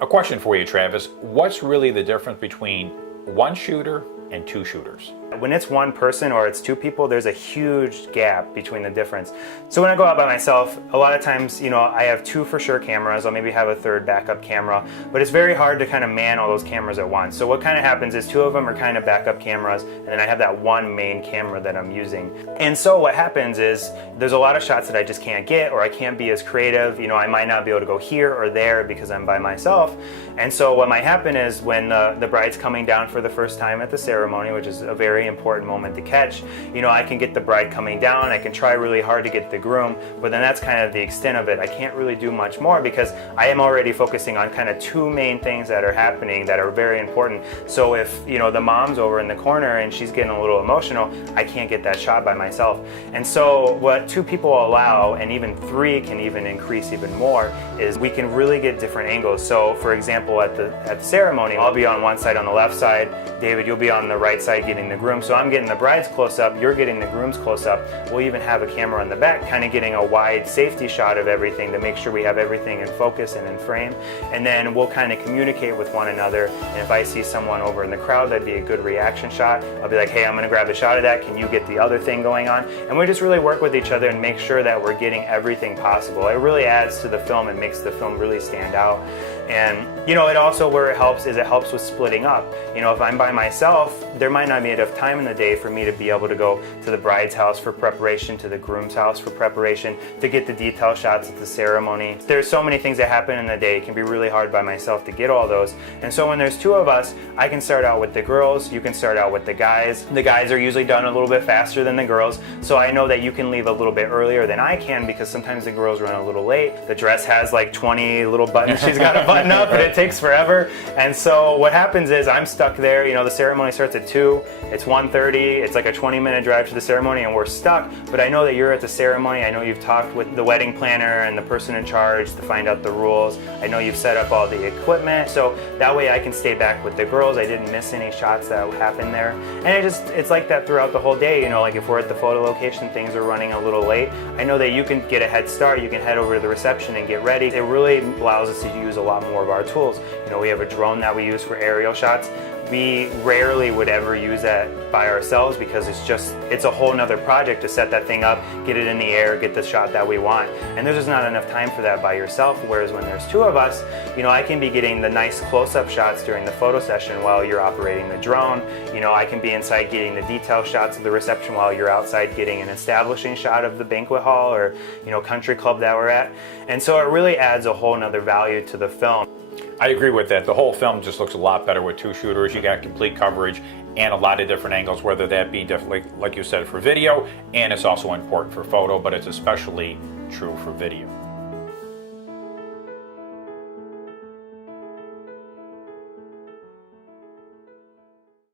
A question for you, Travis. What's really the difference between one shooter and two shooters? When it's one person or it's two people, there's a huge gap between the difference. So when I go out by myself, a lot of times, I have two for sure cameras. I'll maybe have a third backup camera, but it's very hard to kind of man all those cameras at once. So what kind of happens is two of them are kind of backup cameras, and then I have that one main camera that I'm using. And so what happens is there's a lot of shots that I just can't get, or I can't be as creative. I might not be able to go here or there because I'm by myself. And so what might happen is when the bride's coming down for the first time at the ceremony, which is a very important moment to catch, I can get the bride coming down, I can try really hard to get the groom, but then that's kind of the extent of it. I can't really do much more because I am already focusing on kind of two main things that are happening that are very important. So if, the mom's over in the corner and she's getting a little emotional, I can't get that shot by myself. And so what two people allow, and even three can even increase even more, is we can really get different angles. So for example, at the ceremony, I'll be on one side on the left side, David, you'll be on the right side getting the groom. So I'm getting the bride's close up, you're getting the groom's close up. We'll even have a camera on the back, kind of getting a wide safety shot of everything to make sure we have everything in focus and in frame. And then we'll kind of communicate with one another. And if I see someone over in the crowd, that'd be a good reaction shot. I'll be like, hey, I'm gonna grab a shot of that. Can you get the other thing going on? And we just really work with each other and make sure that we're getting everything possible. It really adds to the film and makes the film really stand out. And it also, where it helps is it helps with splitting up. If I'm by myself, there might not be enough time in the day for me to be able to go to the bride's house for preparation, to the groom's house for preparation, to get the detail shots at the ceremony. There's so many things that happen in the day. It can be really hard by myself to get all those. And so when there's two of us, I can start out with the girls, you can start out with the guys. The guys are usually done a little bit faster than the girls, so I know that you can leave a little bit earlier than I can because sometimes the girls run a little late. The dress has like 20 little buttons she's got to button up, and it takes forever. And so what happens is I'm stuck there. The ceremony starts at 2, it's 1:30, it's like a 20-minute drive to the ceremony and we're stuck, but I know that you're at the ceremony. I know you've talked with the wedding planner and the person in charge to find out the rules. I know you've set up all the equipment, so that way I can stay back with the girls. I didn't miss any shots that happened there. And it's like that throughout the whole day. Like if we're at the photo location, things are running a little late, I know that you can get a head start, you can head over to the reception and get ready. It really allows us to use a lot more of our tools. We have a drone that we use for aerial shots. We rarely would ever use that by ourselves because it's a whole nother project to set that thing up, get it in the air, get the shot that we want. And there's just not enough time for that by yourself, whereas when there's two of us, I can be getting the nice close-up shots during the photo session while you're operating the drone. I can be inside getting the detail shots of the reception while you're outside getting an establishing shot of the banquet hall or, country club that we're at. And so it really adds a whole nother value to the film. I agree with that. The whole film just looks a lot better with two shooters. You got complete coverage and a lot of different angles, whether that be definitely, like you said, for video, and it's also important for photo, but it's especially true for video.